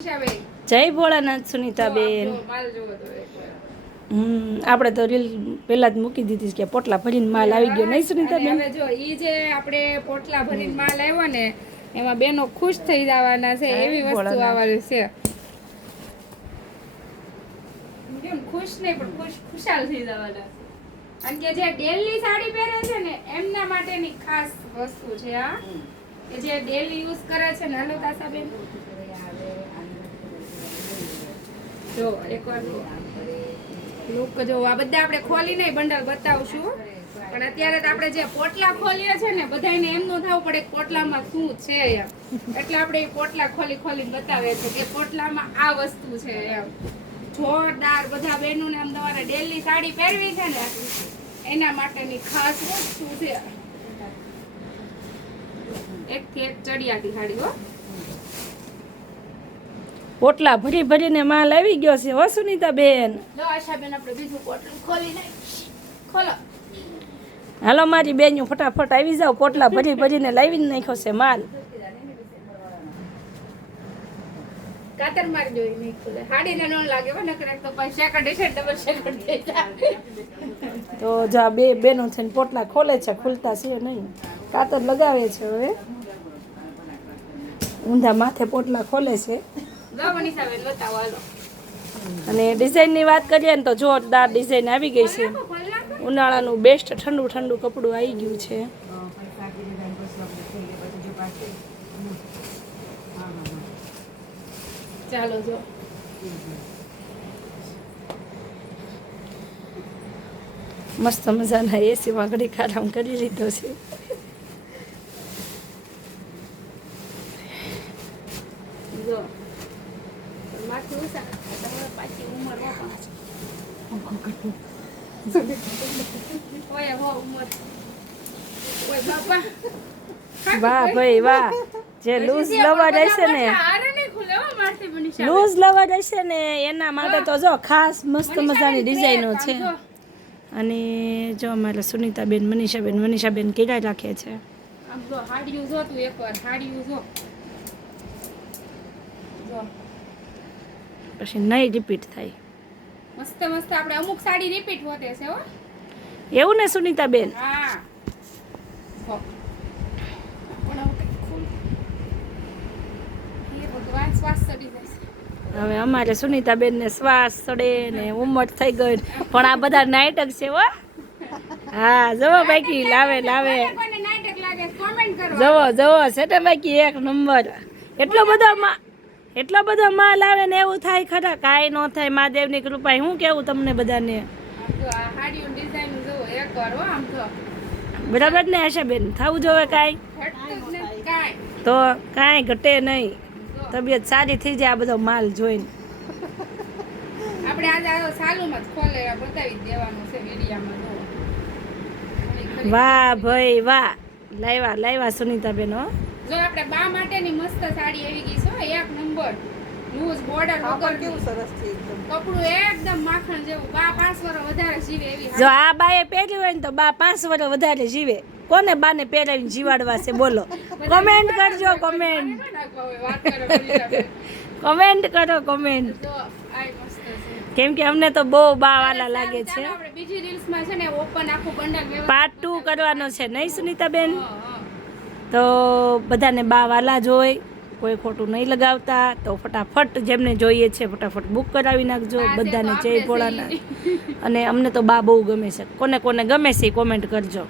જય ભોળાનાથ સુનીતાબેન। આપણે તો રીલ પહેલા જ મૂકી દીધી કે પોટલા ભરીને માલ આવી ગયો નહીં સુનીતાબેન? હવે જો ઈ જે આપણે પોટલા ભરીને માલ આવ્યો ને એમાં બેનો ખુશ થઈ જવાના છે, એવી વસ્તુ આવવાની છે। કેમ ખુશ નહીં પણ ખુશાલ થઈ જવાના, અને કે જે ડેલી સાડી પહેરે છે ને એમના માટેની ખાસ વસ્તુ છે આ, કે જે ડેલી યુઝ કરે છે ને। હાલો તાસાબેન જો એકવાર લુક જો આ બધા આપણે ખોલીને બંડલ બતાવશું, પણ અત્યારે તો આપણે જે પોટલા ખોલીએ છે ને બધાને એમ નો થવું પડે કે પોટલામાં શું છે એમ, એટલે આપણે એ પોટલા ખોલીને બતાવે છે કે પોટલામાં આ વસ્તુ છે એમ। જોરદાર બધા બહેનોને એમ તમારે ડેલી સાડી પહેરવી છે ને એના માટેની ખાસ વસ્તુ છે। એકથી એક ચડિયાતી સાડી હો, પોટલા ભરી ભરીને માલ આવી ગયો છે હો સુનીતાબેન। લો આશાબેન આપણે બીજું પોટલું ખોલી નાખીએ, ખોલો હાલો મારી બેન્યું ફટાફટ આવી જાવ, પોટલા ભરી ભરીને લાવીને નાખ્યો છે માલ। કાતર મારી જોઈ નહીં ખુલે, હાડીને ન લાગે હો, નકર તો પણ સેકન્ડ છે ડબલ સેકન્ડ થઈ જાય। તો જા બે બેનો થઈને પોટલા ખોલે છે, ખુલતા છે નહીં, કાતર લગાવે છે। હવે ઊંધા માથે પોટલા ખોલે છે। અને ડિઝાઇનની વાત કરીએ ને તો જોરદાર ડિઝાઇન આવી ગઈ છે। ઉનાળાનું બેસ્ટ ઠંડુ ઠંડુ કપડું આવી ગયું છે। ચાલો જો મસ્ત મજાના એસીમાં ઘડીક આરામ કરી લીધો છે। જો માથું ઉસા તમારે પાછી ઉંમર ઓય હો ઉંમર ઓય બાપા વાહ ભાઈ વાહ। જે લૂઝ લવર હશે ને, આરે નહીં ખુલે હો મારથી બની લૂઝ લવર હશે ને એના માટે તો જો ખાસ મસ્ત મજાની ડિઝાઇનો છે। અને જો અમારા સુનીતાબેન મનીષાબેન કેળા રાખે છે। આમ જો હાડીયું જો તું એકવાર હાડીયું જો જો પછી નહીં રિપીટ થાય। મસ્ત મસ્ત આપણે અમુક સાડી રિપીટ હોતે છે હો, એવું ને સુનીતાબેન? હા ભગવાન શ્વાસ ચડી જશે। હવે અમારે સુનીતાબેન ને શ્વાસ ચડે ને ઉંમર થઈ ગઈ, પણ આ બધા નાટક છે હો। હા જવો બાકી લાવે કોને નાટક લાગે કોમેન્ટ કરો, જવો છે ને બાકી એક નંબર। એટલો બધો માલ આવે ને એવું થાય ખરા કાંઈ ન થાય, મહાદેવની કૃપા। હું કેવું તમને બધાને, બરાબર ને આશાબેન? થવું જોવે કાંઈ તો કાંઈ ઘટે નહીં, તબિયત સારી થઈ જાય આ બધો માલ જોઈને। આપણે આજે સાલુમાં જ ખોલે બતાવી દેવાનું છે વિડિયામાં। વાહ ભાઈ વાહ, લાવ્યા સુનીતાબેન હો। જો આપણે બા માટેની મસ્ત સાડી આવી ગઈ છે, એક નંબર લૂઝ બોર્ડર વગર, કેવું સરસ છે એકદમ, કપડું એકદમ માખણ જેવું। બા 5 વર્ષ વધારે જીવે એવી। જો આ બાએ પહેર્યું હોય ને તો બા 5 વર્ષ વધારે જીવે। કોને બાને પહેરાવીને જીવાડવા છે બોલો? કમેન્ટ કરજો, કમેન્ટ કરો કમેન્ટ, કેમ કે અમને તો બહુ બા વાલા લાગે છે। આપણે બીજી રીલ્સમાં છે ને ઓપન આખું બંડલ પાર્ટ 2 કરવાનો છે નહીં સુનીતાબેન? તો બધાને બા વાલા જ હોય, કોઈ ખોટું નહીં લગાવતા। તો ફટાફટ જેમને જોઈએ છે ફટાફટ બુક કરાવી નાખજો। બધાને જય ભોળાનાથ। અને અમને તો બા બહુ ગમે છે, કોને કોને ગમે છે કોમેન્ટ કરજો।